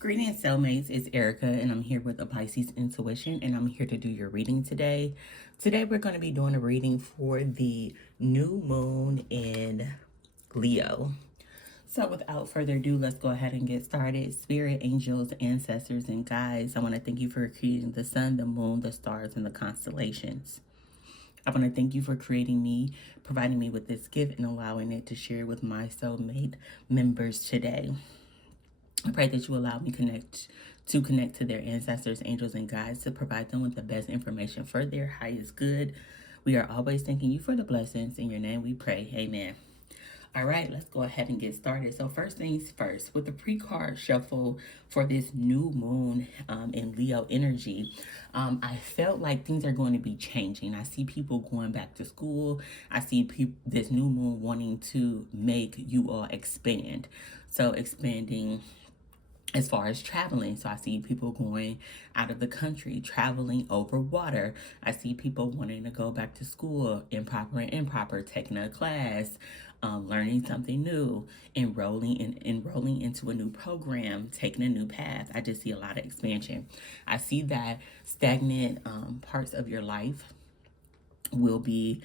Greetings, cellmates. It's Erika, and I'm here with a Pisces Intuition, and I'm here to do your reading today. Today, we're going to be doing a reading for the new moon in Leo. So, without further ado, let's go ahead and get started. Spirit, angels, ancestors, and guides, I want to thank you for creating the sun, the moon, the stars, and the constellations. I want to thank you for creating me, providing me with this gift, and allowing it to share with my soulmate members today. I pray that you allow me connect to their ancestors, angels, and guides to provide them with the best information for their highest good. We are always thanking you for the blessings. In your name we pray. Amen. All right, let's go ahead and get started. So first things first, with the pre-card shuffle for this new moon in Leo energy, I felt like things are going to be changing. I see people going back to school. I see this new moon wanting to make you all expand. So expanding as far as traveling. So I see people going out of the country, traveling over water. I see people wanting to go back to school, improper and improper, taking a class, learning something new, enrolling into a new program, taking a new path. I just see a lot of expansion. I see that stagnant parts of your life will be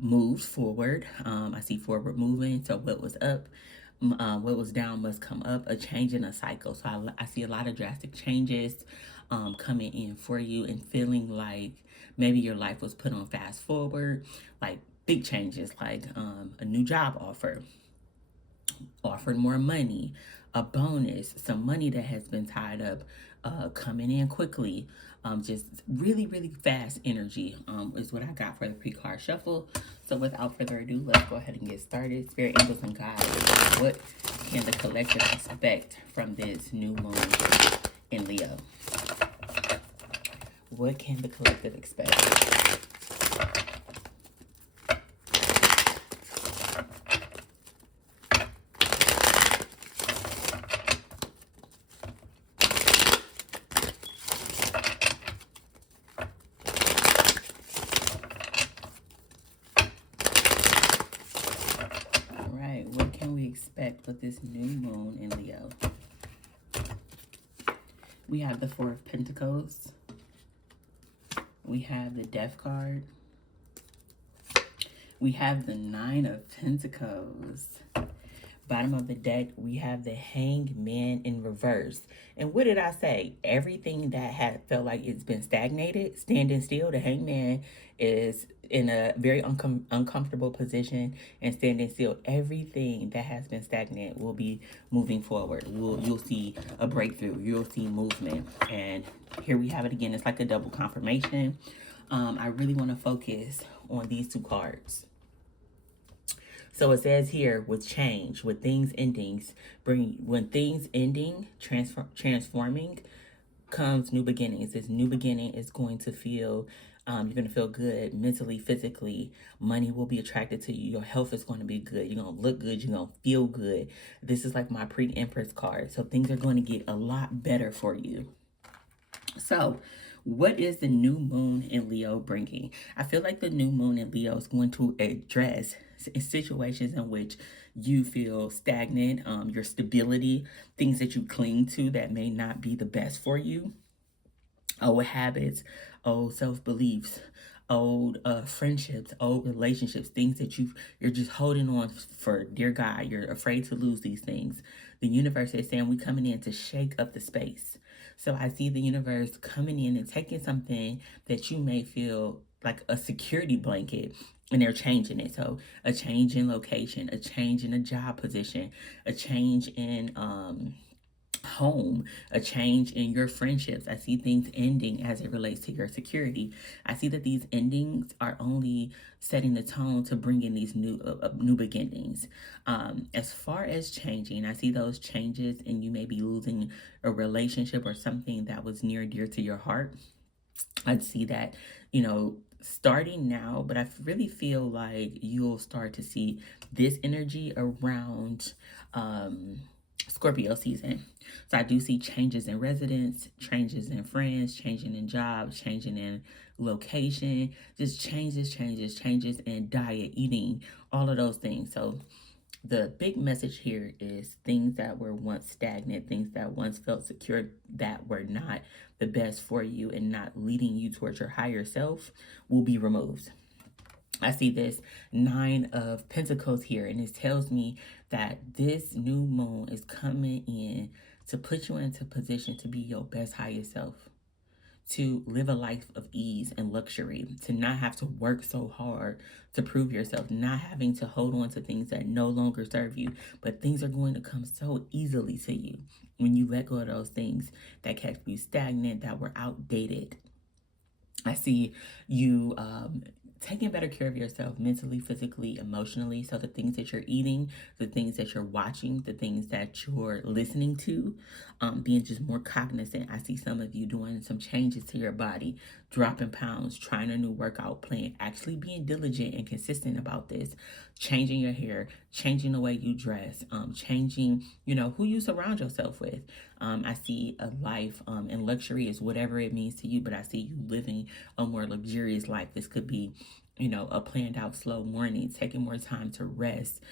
moved forward. I see forward moving. So what was up, what was down must come up, a change in a cycle. So I see a lot of drastic changes coming in for you, and feeling like maybe your life was put on fast forward, like big changes, like a new job offer, offered more money, a bonus, some money that has been tied up coming in quickly. Just really, really fast energy is what I got for the pre-card shuffle. So without further ado, let's go ahead and get started. Spirit, angels, and guides, what can the collective expect from this new moon in Leo? What can the collective expect? What can we expect with this new moon in Leo? We have the Four of Pentacles. We have the Death card. We have the Nine of Pentacles. Bottom of the deck, we have the Hanged Man in reverse. And what did I say? Everything that had felt like it's been stagnated, standing still, the Hanged Man is in a very uncomfortable position and standing still. Everything that has been stagnant will be moving forward. You'll see a breakthrough. You'll see movement. And here we have it again. It's like a double confirmation. I really want to focus on these two cards. So it says here, with change, with things endings, when things ending, transforming, comes new beginnings. This new beginning is going to feel, you're going to feel good mentally, physically. Money will be attracted to you. Your health is going to be good. You're going to look good. You're going to feel good. This is like my pre-Empress card. So things are going to get a lot better for you. So what is the new moon in Leo bringing? I feel like the new moon in Leo is going to address situations in which you feel stagnant, your stability, things that you cling to that may not be the best for you, old habits, old self-beliefs, old friendships, old relationships, things that you're just holding on for dear God. You're afraid to lose these things. The universe is saying we're coming in to shake up the space. So I see the universe coming in and taking something that you may feel like a security blanket, and they're changing it. So a change in location, a change in a job position, a change in home, a change in your friendships. I see things ending as it relates to your security. I see that these endings are only setting the tone to bring in these new beginnings. As far as changing, I see those changes, and you may be losing a relationship or something that was near and dear to your heart. I'd see that, starting now, but I really feel like you'll start to see this energy around Scorpio season. So I do see changes in residence, changes in friends, changing in jobs, changing in location, just changes in diet, eating, all of those things. So The big message here is things that were once stagnant, things that once felt secure, that were not the best for you and not leading you towards your higher self, will be removed. I see this 9 of Pentacles here, and it tells me that this new moon is coming in to put you into position to be your best higher self, to live a life of ease and luxury, to not have to work so hard to prove yourself, not having to hold on to things that no longer serve you, but things are going to come so easily to you when you let go of those things that kept you stagnant, that were outdated. I see you taking better care of yourself mentally, physically, emotionally. So the things that you're eating, the things that you're watching, the things that you're listening to, being just more cognizant. I see some of you doing some changes to your body, dropping pounds, trying a new workout plan, actually being diligent and consistent about this, changing your hair, changing the way you dress, changing, who you surround yourself with. I see a life, and luxury is whatever it means to you, but I see you living a more luxurious life. This could be, a planned out slow morning, taking more time to rest,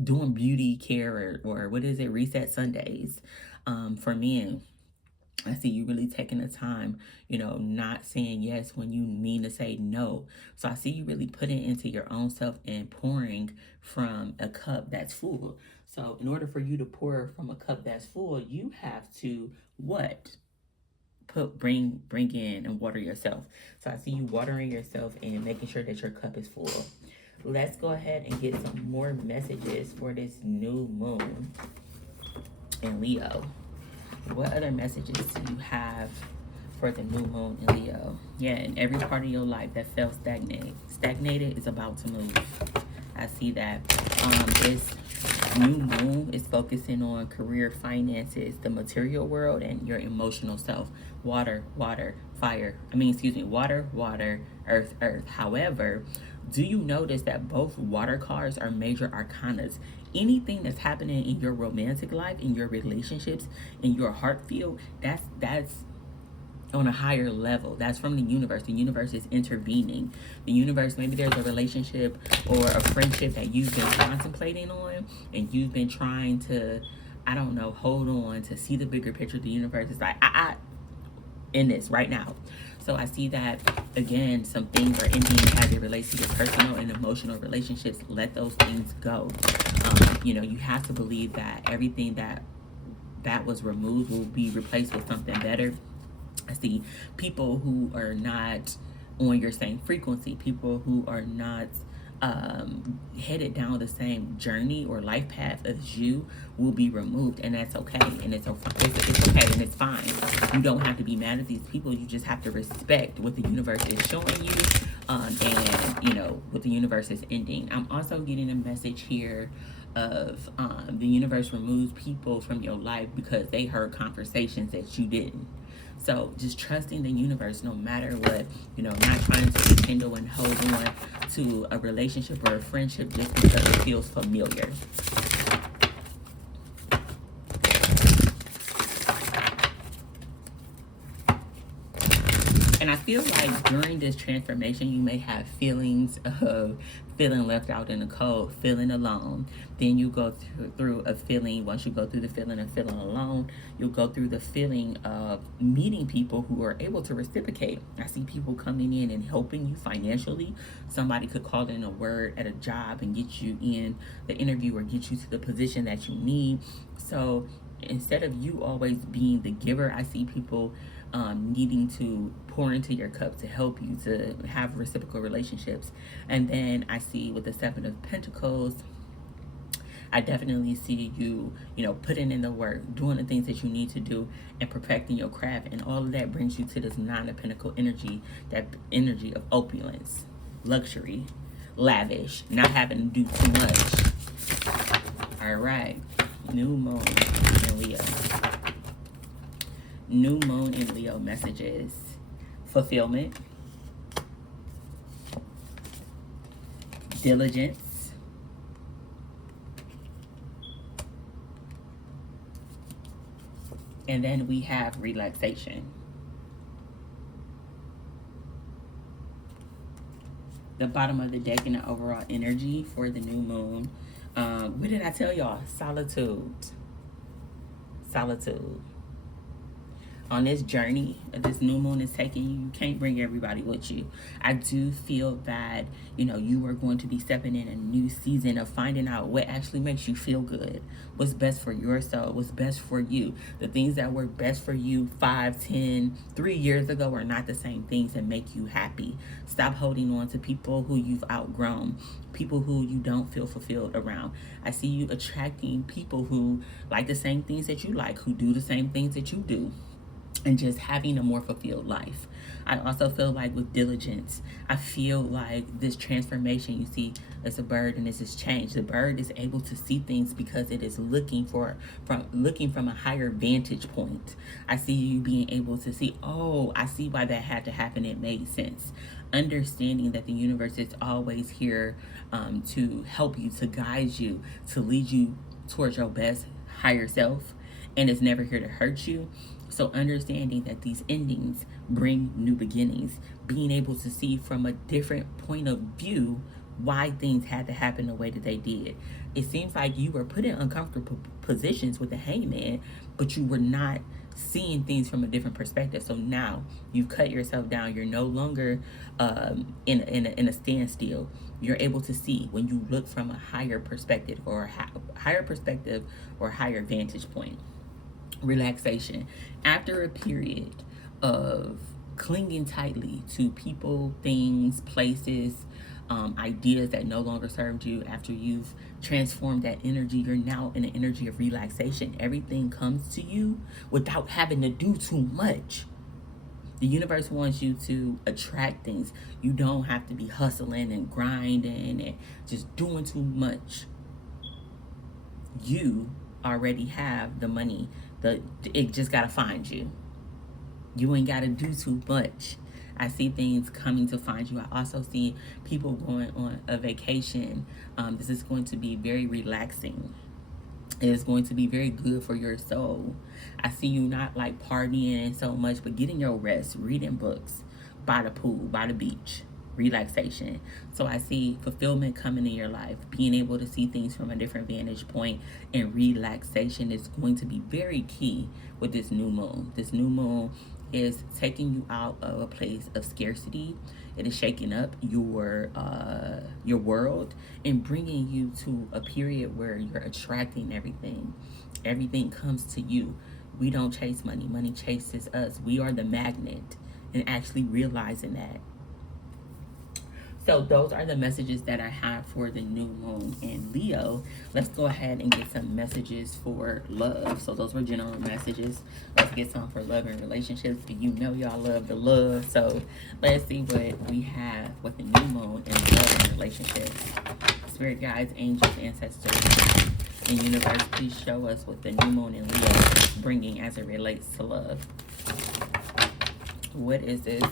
doing beauty care or what is it, reset Sundays. For men, I see you really taking the time, not saying yes when you mean to say no. So I see you really putting into your own self and pouring from a cup that's full. So in order for you to pour from a cup that's full, you have to what? Bring in and water yourself. So I see you watering yourself and making sure that your cup is full. Let's go ahead and get some more messages for this new moon in Leo. What other messages do you have for the new moon in Leo? Yeah, in every part of your life that felt stagnated is about to move. I see that this new moon is focusing on career, finances, the material world, and your emotional self. Water, fire. Water, earth. However, do you notice that both water cards are major arcanas? Anything that's happening in your romantic life, in your relationships, in your heart field, that's on a higher level. That's from the universe. The universe is intervening. The universe, maybe there's a relationship or a friendship that you've been contemplating on, and you've been trying to, hold on to see the bigger picture. The universe is like, in this right now. So I see that, again, some things are ending as it relates to your personal and emotional relationships. Let those things go. You have to believe that everything that was removed will be replaced with something better. I see people who are not on your same frequency, people who are not headed down the same journey or life path as you will be removed, and that's okay, and it's okay, and it's fine. You don't have to be mad at these people. You just have to respect what the universe is showing you, and what the universe is ending. I'm also getting a message here of the universe removes people from your life because they heard conversations that you didn't. So just trusting the universe no matter what, not trying to rekindle and hold on to a relationship or a friendship just because it feels familiar. And I feel like during this transformation, you may have feelings of feeling left out in the cold, feeling alone. Then you go through a feeling, once you go through the feeling of feeling alone, you'll go through the feeling of meeting people who are able to reciprocate. I see people coming in and helping you financially. Somebody could call in a word at a job and get you in the interview or get you to the position that you need. So instead of you always being the giver, I see people needing to pour into your cup to help you to have reciprocal relationships. And then I see with the 7 of Pentacles, I definitely see you, putting in the work, doing the things that you need to do, and perfecting your craft. And all of that brings you to this 9 of Pentacle energy, that energy of opulence, luxury, lavish, not having to do too much. All right, new moon in Leo. New moon in Leo messages: fulfillment, diligence, and then we have relaxation. The bottom of the deck and the overall energy for the new moon. What did I tell y'all? Solitude. Solitude. On this journey this new moon is taking you, you can't bring everybody with you. I do feel that, you know, you are going to be stepping in a new season of finding out what actually makes you feel good, what's best for your soul, what's best for you. The things that were best for you 5, 10, 3 years ago are not the same things that make you happy. Stop holding on to people who you've outgrown, people who you don't feel fulfilled around. I see you attracting people who like the same things that you like, who do the same things that you do, and just having a more fulfilled life. I also feel like with diligence, I feel like this transformation, you see, it's a bird and it's this change. The bird is able to see things because it is looking from a higher vantage point. I see you being able to see, oh, I see why that had to happen. It made sense. Understanding that the universe is always here to help you, to guide you, to lead you towards your best higher self, and it's never here to hurt you. So understanding that these endings bring new beginnings, being able to see from a different point of view why things had to happen the way that they did. It seems like you were put in uncomfortable positions with the hangman, but you were not seeing things from a different perspective. So now you've cut yourself down. You're no longer in a standstill. You're able to see when you look from a higher perspective or higher vantage point. Relaxation. After a period of clinging tightly to people, things, places, ideas that no longer served you, after you've transformed that energy, you're now in an energy of relaxation. Everything comes to you without having to do too much. The universe wants you to attract things. You don't have to be hustling and grinding and just doing too much. You already have the money. It just gotta find you. You ain't gotta do too much. I see things coming to find you. I also see people going on a vacation. This is going to be very relaxing. It is going to be very good for your soul. I see you not like partying so much, but getting your rest, reading books, by the pool, by the beach. Relaxation. So I see fulfillment coming in your life, being able to see things from a different vantage point, and relaxation is going to be very key with this new moon. This new moon is taking you out of a place of scarcity. It is shaking up your world and bringing you to a period where you're attracting everything. Everything comes to you. We don't chase money. Money chases us. We are the magnet, and actually realizing that. So those are the messages that I have for the new moon in Leo. Let's go ahead and get some messages for love. So those were general messages. Let's get some for love and relationships. You know y'all love the love. So let's see what we have with the new moon in love and relationships. Spirit guides, angels, ancestors, and universe, please show us what the new moon in Leo is bringing as it relates to love. What is this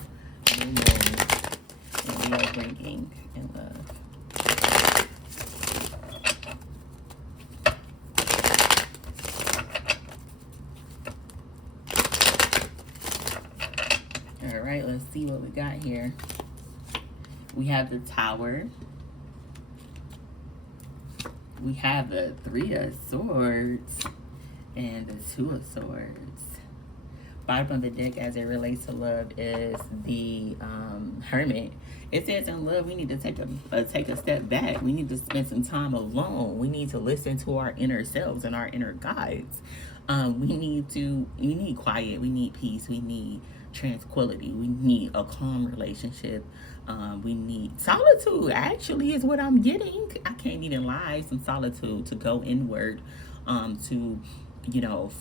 new moon Leo bringing in love? All right, let's see what we got here. We have the Tower. We have the Three of Swords and the Two of Swords. Bottom of the deck as it relates to love is the Hermit. It says in love we need to take a step back. We need to spend some time alone. We need to listen to our inner selves and our inner guides. We need quiet. We need peace. We need tranquility. We need a calm relationship. We need solitude, actually, is what I'm getting. I can't even lie. Some solitude to go inward, to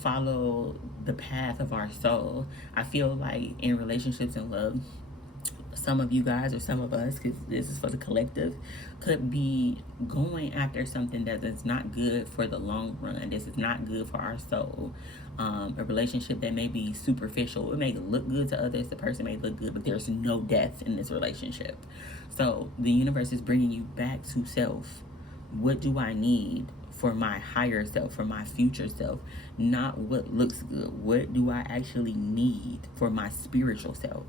follow the path of our soul. I feel like in relationships and love, some of you guys or some of us, because this is for the collective, could be going after something that is not good for the long run. This is not good for our soul. A relationship that may be superficial. It may look good to others. The person may look good, but there's no depth in this relationship. So the universe is bringing you back to self. What do I need for my higher self, for my future self? Not what looks good. What do I actually need for my spiritual self?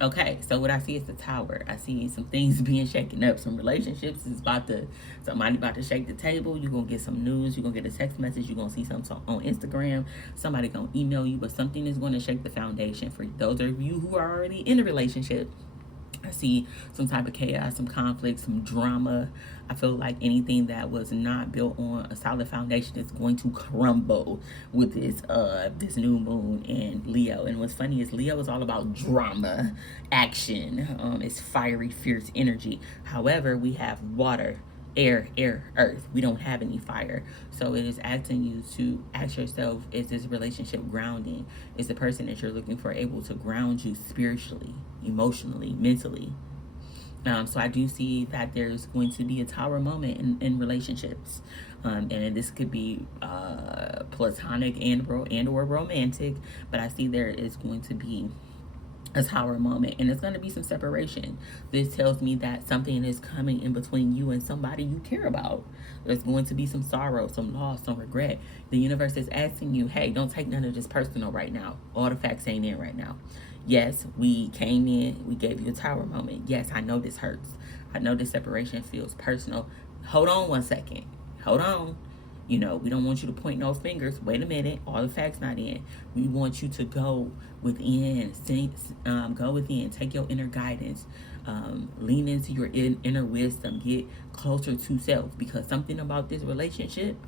Okay, so what I see is the Tower. I see some things being shaken up. Some relationships is somebody about to shake the table. You're going to get some news. You're going to get a text message. You're going to see something on Instagram. Somebody going to email you, but something is going to shake the foundation. For those of you who are already in a relationship, I see some type of chaos, some conflict, some drama. I feel like anything that was not built on a solid foundation is going to crumble with this new moon in Leo. And what's funny is Leo is all about drama, action. It's fiery, fierce energy. However, we have water, air, earth. We don't have any fire. So it is asking you to ask yourself, is this relationship grounding? Is the person that you're looking for able to ground you spiritually, emotionally, mentally? So I do see that there's going to be a Tower moment in relationships. And this could be platonic and or romantic, but I see there is going to be a Tower moment, and it's going to be some separation. This tells me that something is coming in between you and somebody you care about. There's going to be some sorrow, some loss, some regret. The universe is asking you, hey, don't take none of this personal right now. All the facts ain't in right now. Yes, we came in, we gave you a Tower moment. Yes, I know this hurts. I know this separation feels personal. Hold on one second. Hold on. You know, we don't want you to point no fingers. Wait a minute. All the facts not in. We want you to go within. Go within. Take your inner guidance. Lean into your inner wisdom. Get closer to self. Because something about this relationship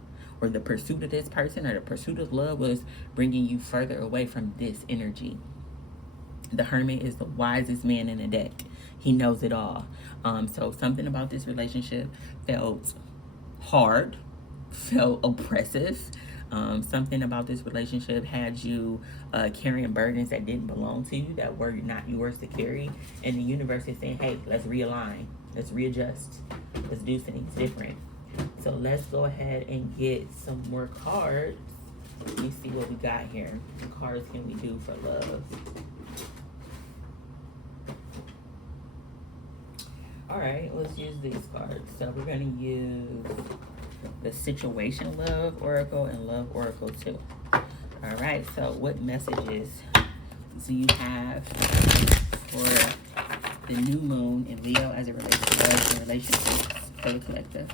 or the pursuit of this person or the pursuit of love was bringing you further away from this energy. The Hermit is the wisest man in the deck. He knows it all. So something about this relationship felt hard, felt oppressive. Something about this relationship had you carrying burdens that didn't belong to you, that were not yours to carry. And the universe is saying, hey, let's realign. Let's readjust. Let's do things different. So let's go ahead and get some more cards. Let me see what we got here. What cards can we do for love? All right, let's use these cards. So we're going to use the Situation Love Oracle and Love Oracle too. All right, so what messages do you have for the new moon in Leo as it relates to love and relationships for the collective?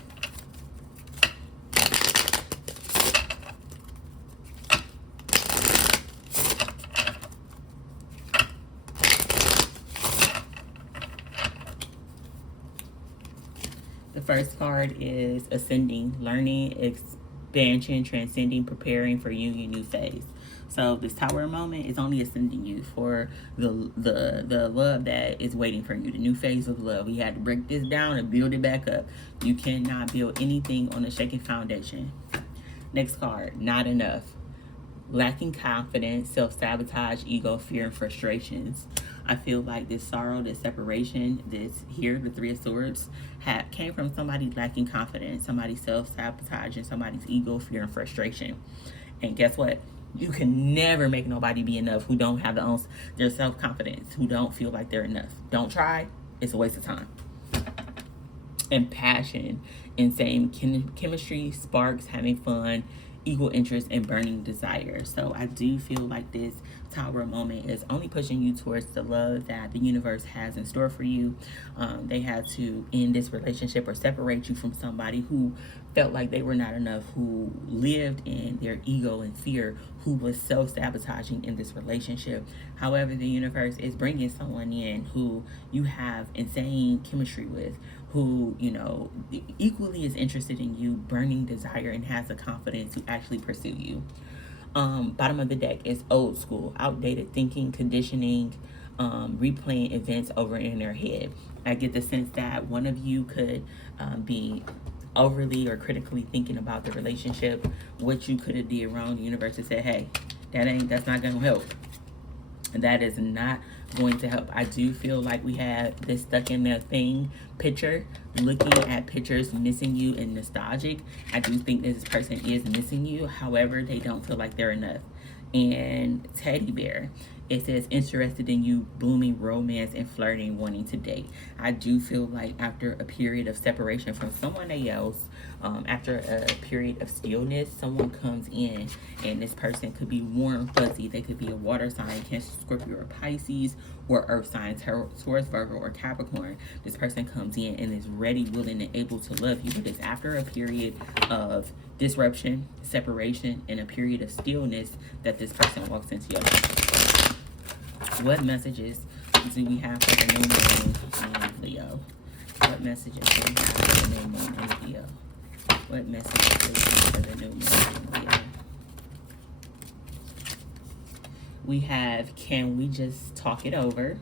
The first card is Ascending, learning, expansion, transcending, preparing for union, new phase. So this Tower moment is only ascending you for the love that is waiting for you, the new phase of love. We had to break this down and build it back up. You cannot build anything on a shaky foundation. Next card, Not Enough. Lacking confidence, self-sabotage, ego, fear, and frustrations. I feel like this sorrow, this separation, this here, the Three of Swords, came from somebody lacking confidence, somebody self-sabotaging, somebody's ego, fear, and frustration. And guess what? You can never make nobody be enough who don't have their self-confidence, who don't feel like they're enough. Don't try. It's a waste of time. And passion, insane chemistry, sparks, having fun, equal interest, and burning desire. So I do feel like this Tower moment is only pushing you towards the love that the universe has in store for you. They had to end this relationship or separate you from somebody who felt like they were not enough, who lived in their ego and fear, who was self-sabotaging in this relationship. However, the universe is bringing someone in who you have insane chemistry with, who, you know, equally is interested in you, burning desire, and has the confidence to actually pursue you. Bottom of the deck is old school, outdated thinking, conditioning, replaying events over in their head. I get the sense that one of you could be overly or critically thinking about the relationship, what you could have did wrong. The universe has said, hey, that's not gonna help. And that is not going to help. I do feel like we have this stuck in that thing picture, looking at pictures, missing you, and nostalgic. I do think this person is missing you. However, they don't feel like they're enough. And teddy bear, It says interested in you, blooming romance and flirting, wanting to date. I do feel like after a period of separation from someone else, after a period of stillness, someone comes in, and this person could be warm, fuzzy. They could be a water sign, Cancer, Scorpio, or Pisces, or earth sign, Taurus, Virgo, or Capricorn. This person comes in and is ready, willing, and able to love you. But it's after a period of disruption, separation, and a period of stillness that this person walks into your life. What messages do we have for the new moon in Leo? What messages do we have for the new moon in Leo? What messages do we have for the new moon in Leo? We have, can we just talk it over?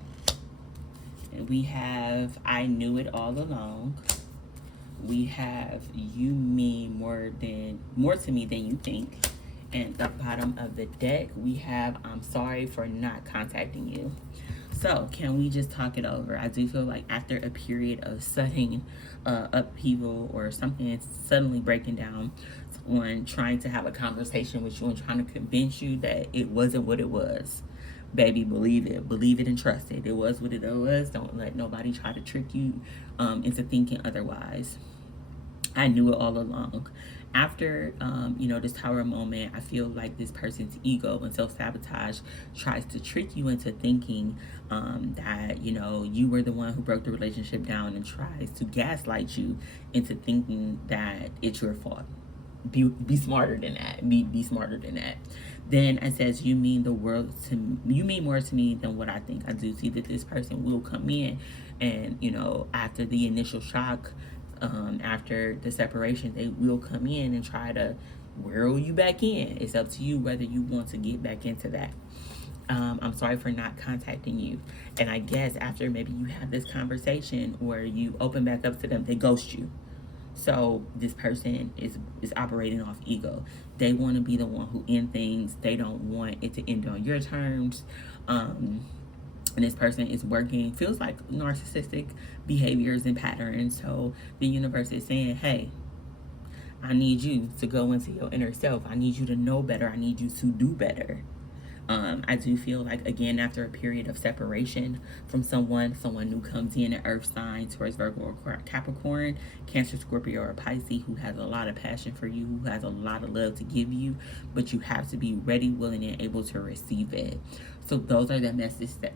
And we have, I knew it all along. We have, you mean more to me than you think. And the bottom of the deck, we have, I'm sorry for not contacting you. So, can we just talk it over? I do feel like after a period of sudden upheaval or something suddenly breaking down, someone trying to have a conversation with you and trying to convince you that it wasn't what it was. Baby, believe it and trust it. It was what it was. Don't let nobody try to trick you into thinking otherwise. I knew it all along. After, this Tower moment, I feel like this person's ego and self-sabotage tries to trick you into thinking that, you were the one who broke the relationship down, and tries to gaslight you into thinking that it's your fault. Be smarter than that. Be smarter than that. Then it says, you mean more to me than what I think. I do see that this person will come in and, after the initial shock, after the separation, they will come in and try to whirl you back in. It's up to you whether you want to get back into that. I'm sorry for not contacting you. And I guess after maybe you have this conversation or you open back up to them, they ghost you. So this person is operating off ego. They want to be the one who end things. They don't want it to end on your terms. And this person is feels like narcissistic behaviors and patterns. So the universe is saying, hey, I need you to go into your inner self. I need you to know better. I need you to do better. I do feel like, again, after a period of separation from someone new comes in, an earth sign, Taurus, Virgo, or Capricorn, Cancer, Scorpio, or Pisces, who has a lot of passion for you, who has a lot of love to give you, but you have to be ready, willing, and able to receive it. So those are the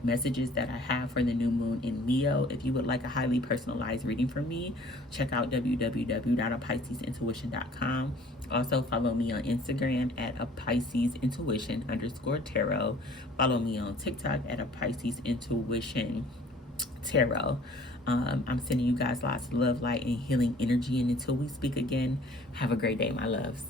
messages that I have for the new moon in Leo. If you would like a highly personalized reading from me, check out www.piscesintuition.com. Also, follow me on Instagram at a Pisces Intuition _tarot. Follow me on TikTok at a Pisces Intuition Tarot. I'm sending you guys lots of love, light, and healing energy. And until we speak again, have a great day, my loves.